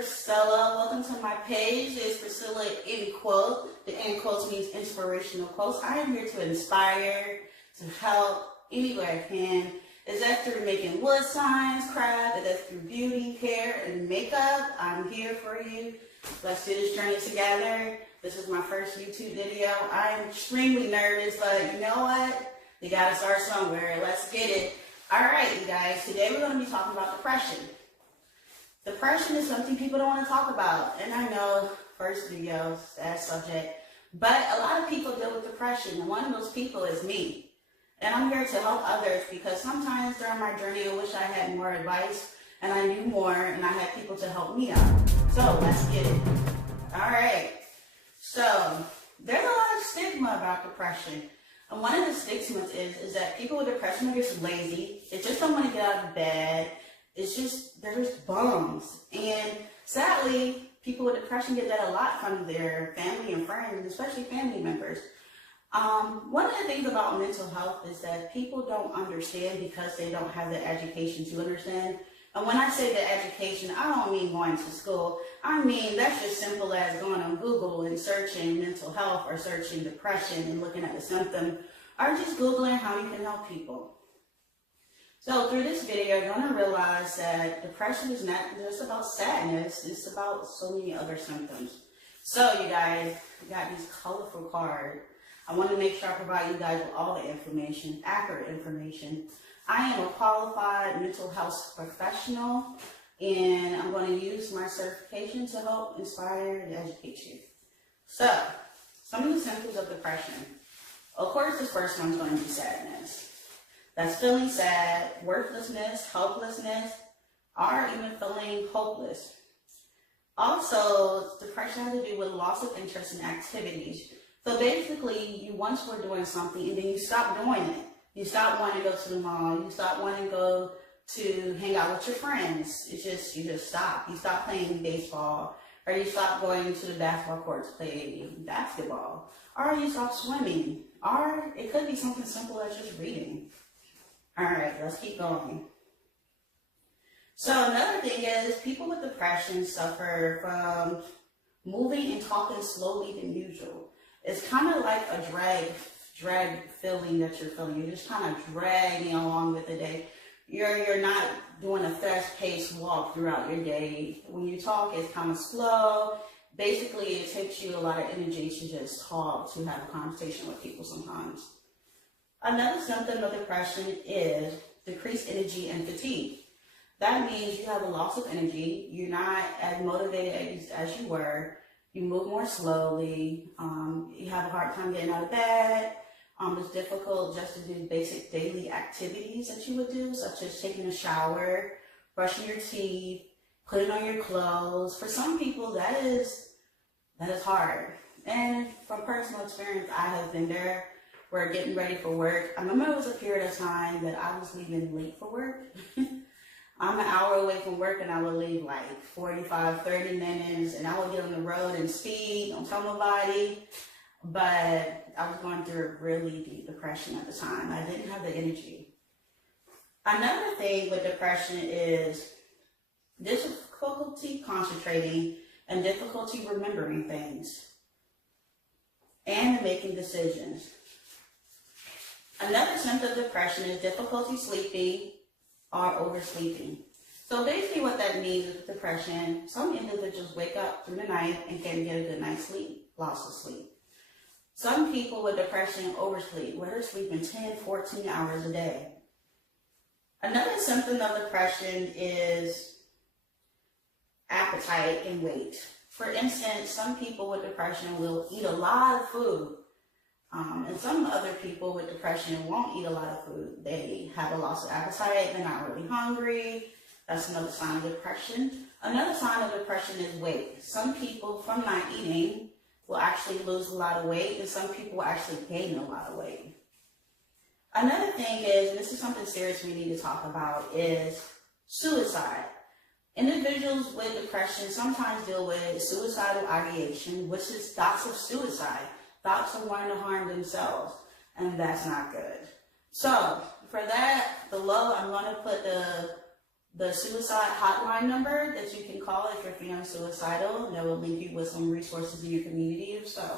Priscilla. Welcome to my page. It's Priscilla in quote. The end quotes means inspirational quotes. I am here to inspire, to help any way I can. Is that through making wood signs, craft, is that through beauty, hair, and makeup? I'm here for you. Let's do this journey together. This is my first YouTube video. I'm extremely nervous, but you know what? You gotta start somewhere. Let's get it. All right, you guys. Today we're going to be talking about depression. Depression is something people don't want to talk about. And I know, first video, sad subject. But a lot of people deal with depression. And one of those people is me. And I'm here to help others because sometimes during my journey, I wish I had more advice and I knew more and I had people to help me out. So let's get it. All right. So there's a lot of stigma about depression. And one of the stigmas is that people with depression are just lazy. They just don't want to get out of bed. It's just, they're just bums. And sadly, people with depression get that a lot from their family and friends, especially family members. One of the things about mental health is that people don't understand because they don't have the education to understand. And when I say the education, I don't mean going to school. I mean, that's just simple as going on Google and searching mental health or searching depression and looking at the symptom, or just Googling how you can help people. So through this video, you're going to realize that depression is not just about sadness. It's about so many other symptoms. So you guys, we got these colorful cards. I want to make sure I provide you guys with all the information, accurate information. I am a qualified mental health professional, and I'm going to use my certification to help inspire and educate you. So, some of the symptoms of depression. Of course, this first one's going to be sadness. That's feeling sad, worthlessness, helplessness, or even feeling hopeless. Also, depression has to do with loss of interest in activities. So basically, you once were doing something and then you stop doing it. You stop wanting to go to the mall. You stop wanting to go to hang out with your friends. It's just, you just stop. You stop playing baseball, or you stop going to the basketball court to play basketball, or you stop swimming, or it could be something simple as just reading. All right, let's keep going. So another thing is people with depression suffer from moving and talking slowly than usual. It's kind of like a drag feeling that you're feeling. You're just kind of dragging along with the day. You're not doing a fast-paced walk throughout your day. When you talk, it's kind of slow. Basically, it takes you a lot of energy to just talk, to have a conversation with people sometimes. Another symptom of depression is decreased energy and fatigue. That means you have a loss of energy. You're not as motivated as you were. You move more slowly. You have a hard time getting out of bed. It's difficult just to do basic daily activities that you would do, such as taking a shower, brushing your teeth, putting on your clothes. For some people, that is hard. And from personal experience, I have been there. We're getting ready for work. I remember it was a period of time that I was leaving late for work. I'm an hour away from work and I would leave like 45, 30 minutes and I would get on the road and speed, don't tell nobody. But I was going through a really deep depression at the time. I didn't have the energy. Another thing with depression is difficulty concentrating and difficulty remembering things and making decisions. Another symptom of depression is difficulty sleeping or oversleeping. So basically what that means is with depression, some individuals wake up through the night and can't get a good night's sleep, loss of sleep. Some people with depression oversleep, where they're sleeping 10, 14 hours a day. Another symptom of depression is appetite and weight. For instance, some people with depression will eat a lot of food. And some other people with depression won't eat a lot of food. They have a loss of appetite. They're not really hungry. That's another sign of depression. Another sign of depression is weight. Some people, from not eating, will actually lose a lot of weight, and some people will actually gain a lot of weight. Another thing is, and this is something serious we need to talk about, is suicide. Individuals with depression sometimes deal with suicidal ideation, which is thoughts of suicide. Thoughts of wanting to harm themselves, and that's not good. So for that, below I'm going to put the the suicide hotline number that you can call if you're feeling suicidal, and that will link you with some resources in your community if so.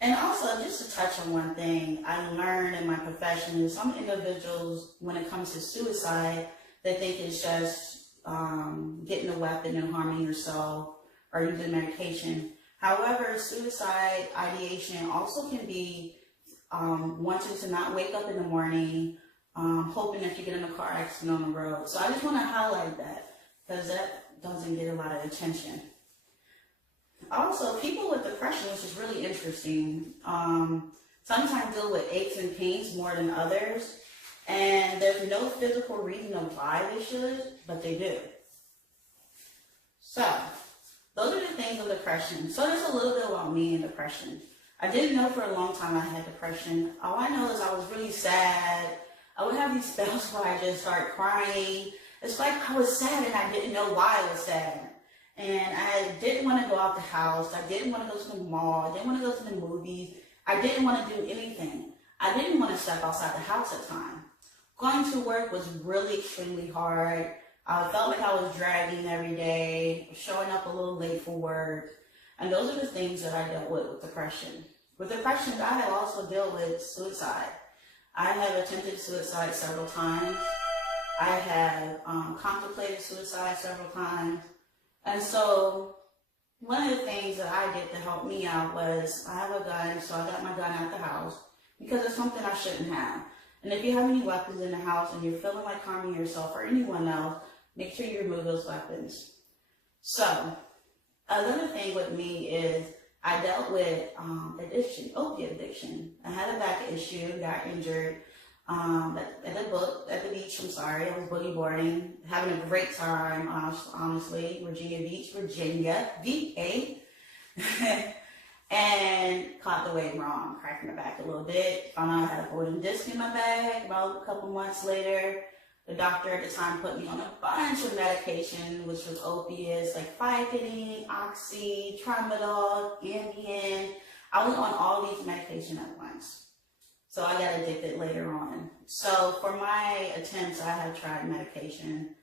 And also, just to touch on one thing I learned in my profession is some individuals, when it comes to suicide, they think it's just getting a weapon and harming yourself or using medication. However, suicide ideation also can be wanting to not wake up in the morning, hoping that you get in a car accident on the road. So I just want to highlight that because that doesn't get a lot of attention. Also, people with depression, which is really interesting, sometimes deal with aches and pains more than others, and there's no physical reason of why they should, but they do. So, those are the things of depression. So there's a little bit about me and depression. I didn't know for a long time I had depression. All I know is I was really sad. I would have these spells where I just start crying. It's like I was sad and I didn't know why I was sad. And I didn't want to go out the house. I didn't want to go to the mall. I didn't want to go to the movies. I didn't want to do anything. I didn't want to step outside the house at times. Going to work was really extremely hard. I felt like I was dragging every day, showing up a little late for work. And those are the things that I dealt with depression. With depression, I have also dealt with suicide. I have attempted suicide several times. I have contemplated suicide several times. And so one of the things that I did to help me out was I have a gun, so I got my gun out the house because it's something I shouldn't have. And if you have any weapons in the house and you're feeling like harming yourself or anyone else, make sure you remove those weapons. So another thing with me is I dealt with addiction, opiate addiction. I had a back issue, got injured at the beach. I was boogie boarding, having a great time, honestly, Virginia Beach, Virginia, VA, and caught the wave wrong, cracking my back a little bit. Found out I had a golden disc in my bag. About a couple months later, the doctor at the time put me on a bunch of medication, which was opiates like Vicodin, Oxy, Tramadol, Ambien. I was on all these medications at once. So I got addicted later on. So for my attempts, I have tried medication.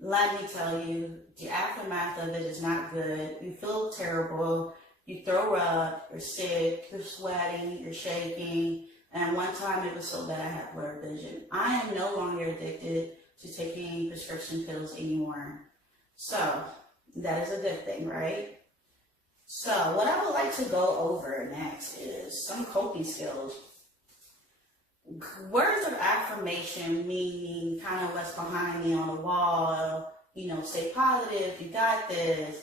Let me tell you, the aftermath of it is not good. You feel terrible. You throw up, you're sick, you're sweating, you're shaking. And one time it was so bad I had blurred vision. I am no longer addicted to taking prescription pills anymore. So that is a good thing, right? So what I would like to go over next is some coping skills. Words of affirmation, meaning kind of what's behind me on the wall, stay positive, you got this.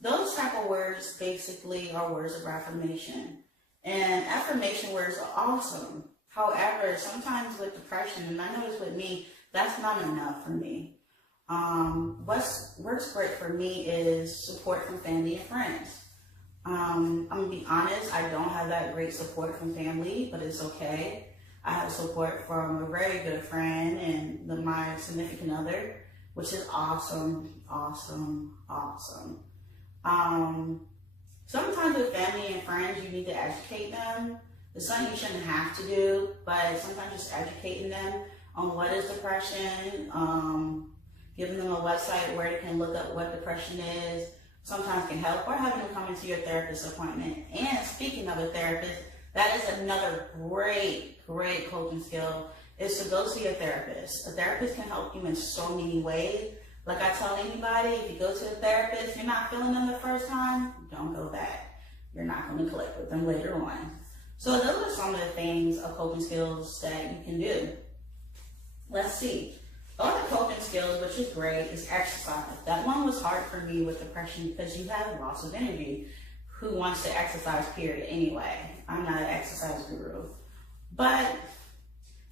Those type of words basically are words of affirmation. And affirmation words are awesome. However, sometimes with depression, and I notice with me, that's not enough for me. What works great for me is support from family and friends. I'm going to be honest, I don't have that great support from family, but it's okay. I have support from a very good friend and my significant other, which is awesome, awesome, awesome. Sometimes with family and friends, you need to educate them. It's something you shouldn't have to do, but sometimes just educating them on what is depression, giving them a website where they can look up what depression is, sometimes can help, or having them come into your therapist appointment. And speaking of a therapist, that is another great coping skill, is to go see a therapist. A therapist can help you in so many ways. Like I tell anybody, if you go to a therapist, you're not feeling them the first time, don't go back. You're not going to click with them later on. So those are some of the things of coping skills that you can do. Let's see. Other coping skills, which is great, is exercise. That one was hard for me with depression because you have lots of energy. Who wants to exercise, period, anyway? I'm not an exercise guru. But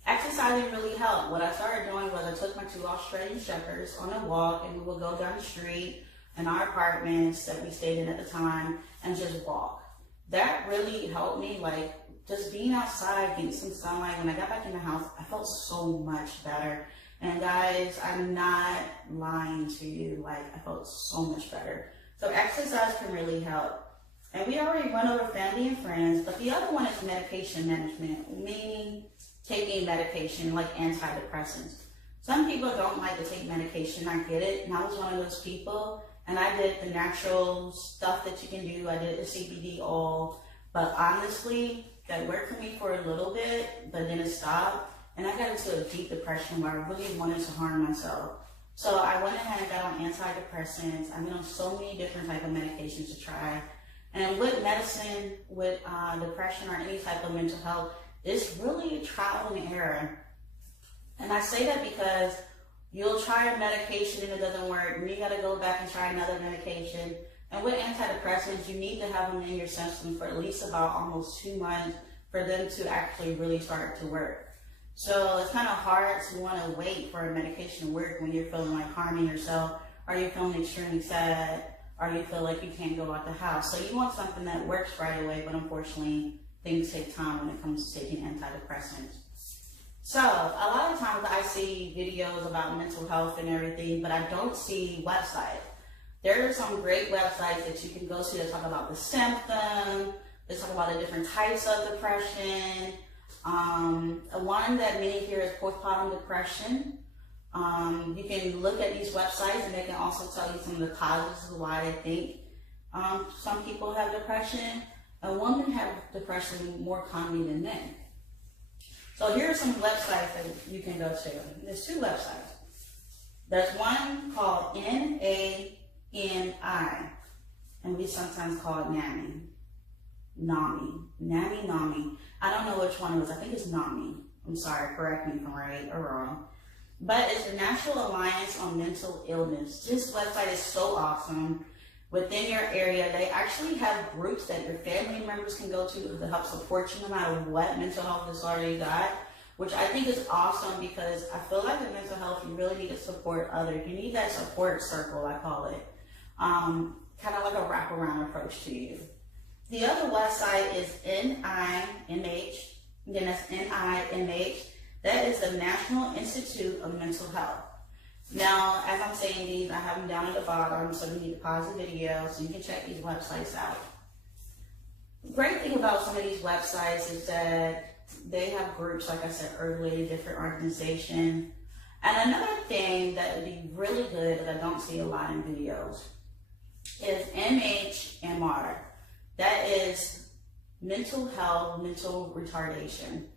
exercising really helped. What I started doing was I took my 2 Australian Shepherds on a walk, and we would go down the street in our apartments that we stayed in at the time and just walk. That really helped me, like just being outside, getting some sunlight. When I got back in the house, I felt so much better. And guys, I'm not lying to you, like I felt so much better. So exercise can really help. And we already went over family and friends, but the other one is medication management, meaning taking medication like antidepressants. Some people don't like to take medication. I get it. And I was one of those people. And I did the natural stuff that you can do. I did the CBD oil. But honestly, that worked for me for a little bit, but then it stopped. And I got into a deep depression where I really wanted to harm myself. So I went ahead and got on antidepressants. I went on so many different type of medications to try. And with medicine, with depression or any type of mental health, it's really trial and error. And I say that because you'll try a medication and it doesn't work, and you got to go back and try another medication. And with antidepressants, you need to have them in your system for at least about almost 2 months for them to actually really start to work. So it's kind of hard to want to wait for a medication to work when you're feeling like harming yourself, or you're feeling extremely sad, or you feel like you can't go out the house. So you want something that works right away, but unfortunately, things take time when it comes to taking antidepressants. So a lot of times I see videos about mental health and everything, but I don't see websites. There are some great websites that you can go to that talk about the symptoms, they talk about the different types of depression. One that many hear is postpartum depression. You can look at these websites and they can also tell you some of the causes of why they think some people have depression. And women have depression more commonly than men. So here are some websites that you can go to. There's 2 websites. There's one called NAMI, and we sometimes call it NAMI. NAMI. I don't know which one it was. I think it's NAMI. I'm sorry, correct me if I'm right or wrong. But it's the National Alliance on Mental Illness. This website is so awesome. Within your area, they actually have groups that your family members can go to help support you no matter what mental health disorder you got, which I think is awesome because I feel like in mental health, you really need to support others. You need that support circle, I call it. Kind of like a wraparound approach to you. The other website is NIMH, again that's NIMH. That is the National Institute of Mental Health. Now, as I'm saying these, I have them down at the bottom, so you need to pause the video so you can check these websites out. The great thing about some of these websites is that they have groups, like I said earlier, different organizations. And another thing that would be really good that I don't see a lot in videos is MHMR. That is mental health, mental retardation.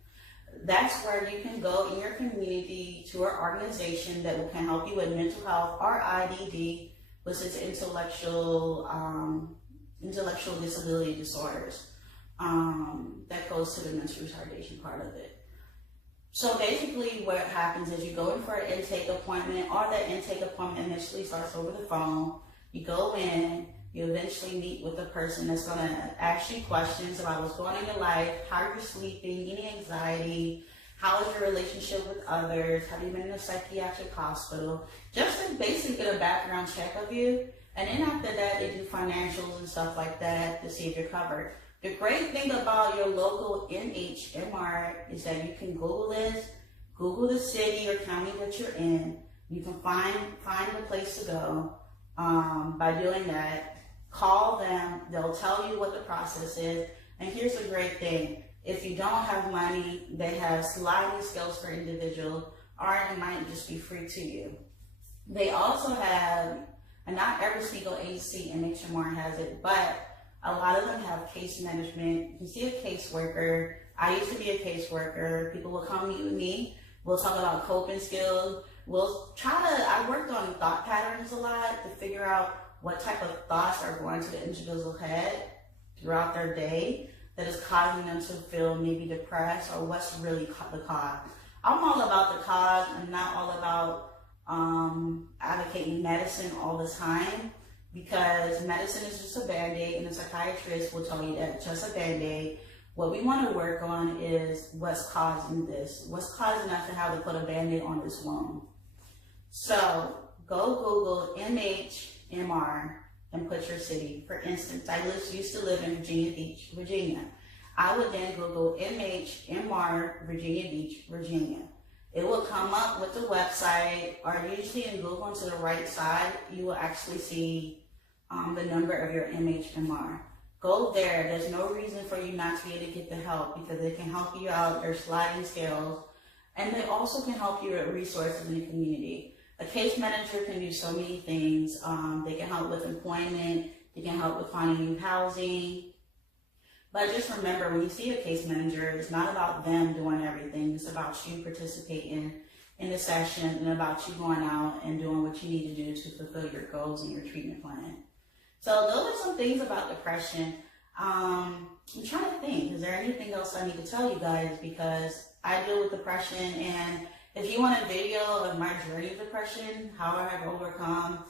That's where you can go in your community to an organization that can help you with mental health, or IDD, which is intellectual disability disorders. That goes to the mental retardation part of it. So basically what happens is you go in for an intake appointment, or that intake appointment initially starts over the phone. You go in, you eventually meet with a person that's going to ask you questions about what's going on in your life, how you're sleeping, any anxiety, how is your relationship with others, have you been in a psychiatric hospital, just to basically get a background check of you. And then after that, they do financials and stuff like that to see if you're covered. The great thing about your local NHMR is that you can Google this, Google the city or county that you're in. You can find a place to go. By doing that, call them, they'll tell you what the process is. And here's the great thing, if you don't have money, they have sliding scales for individuals, or it might just be free to you. They also have, and not every single agency in HMR has it, but a lot of them have case management. You can see a caseworker. I used to be a caseworker. People will come meet with me. We'll talk about coping skills. I worked on thought patterns a lot to figure out what type of thoughts are going to the individual head throughout their day that is causing them to feel maybe depressed, or what's really the cause. I'm all about the cause. I'm not all about advocating medicine all the time, because medicine is just a Band-Aid, and the psychiatrist will tell you that it's just a Band-Aid. What we want to work on is what's causing this. What's causing us to have to put a Band-Aid on this wound. So go Google MHMR and put your city. For instance, I used to live in Virginia Beach, Virginia. I would then Google MHMR Virginia Beach, Virginia. It will come up with the website, or usually in Google on to the right side, you will actually see the number of your MHMR. Go there. There's no reason for you not to be able to get the help, because they can help you out. There's sliding scales. And they also can help you with resources in the community. A case manager can do so many things. They can help with employment. They can help with finding new housing. But just remember, when you see a case manager, it's not about them doing everything. It's about you participating in the session and about you going out and doing what you need to do to fulfill your goals and your treatment plan. So those are some things about depression. I'm trying to think, is there anything else I need to tell you guys? Because I deal with depression, and if you want a video of my journey of depression, how I have overcome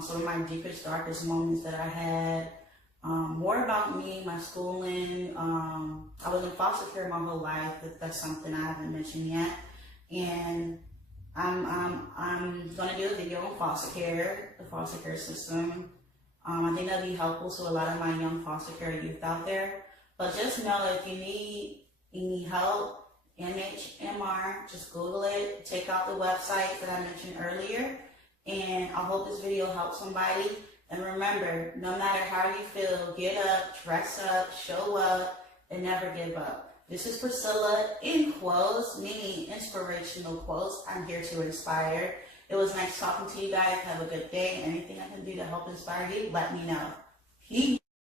some of my deepest, darkest moments that I had, more about me, my schooling. I was in foster care my whole life, but that's something I haven't mentioned yet. And I'm going to do a video on foster care, the foster care system. I think that'll be helpful to a lot of my young foster care youth out there. But just know, if you need help, MHMR, just Google it, check out the website that I mentioned earlier. And I hope this video helps somebody. And remember, no matter how you feel, get up, dress up, show up, and never give up. This is Priscilla in quotes, meaning inspirational quotes. I'm here to inspire. It was nice talking to you guys. Have a good day. Anything I can do to help inspire you, let me know. Peace.